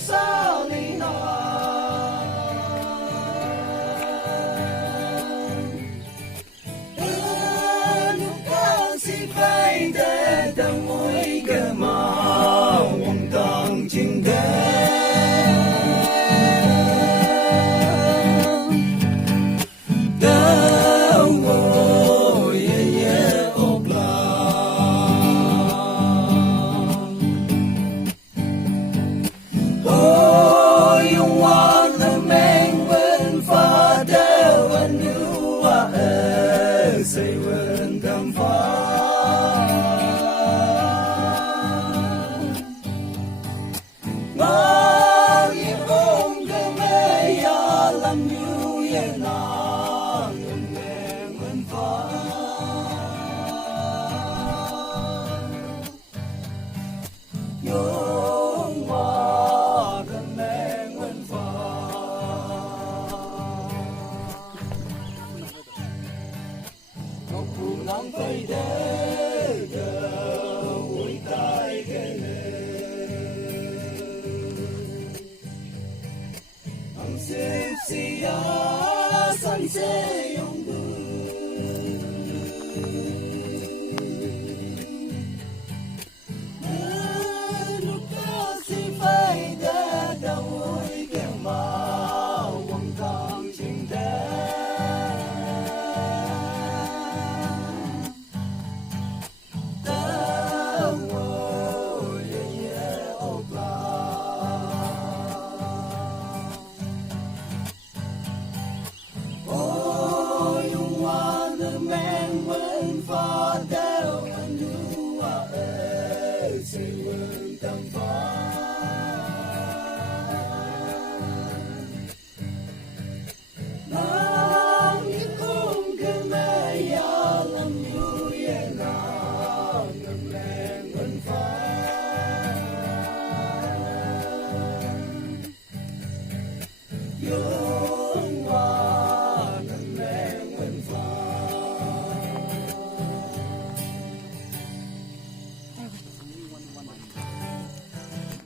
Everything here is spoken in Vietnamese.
sao lý nó lúc cao si phải để tầm môi cơ mà vòng tầng chính thế say when them far mà yêu không cái mê ya làm như ye na ngân nghe ngân far yung hoa cái mê ngân nắng phơi đê ôi tai cái ang xếp xia san xe yong bu lúc đó si phải đê đau ôi cái mà quăng thang chính thế say when them nang không cái mê ya làm như ye na ngân lên ngân phá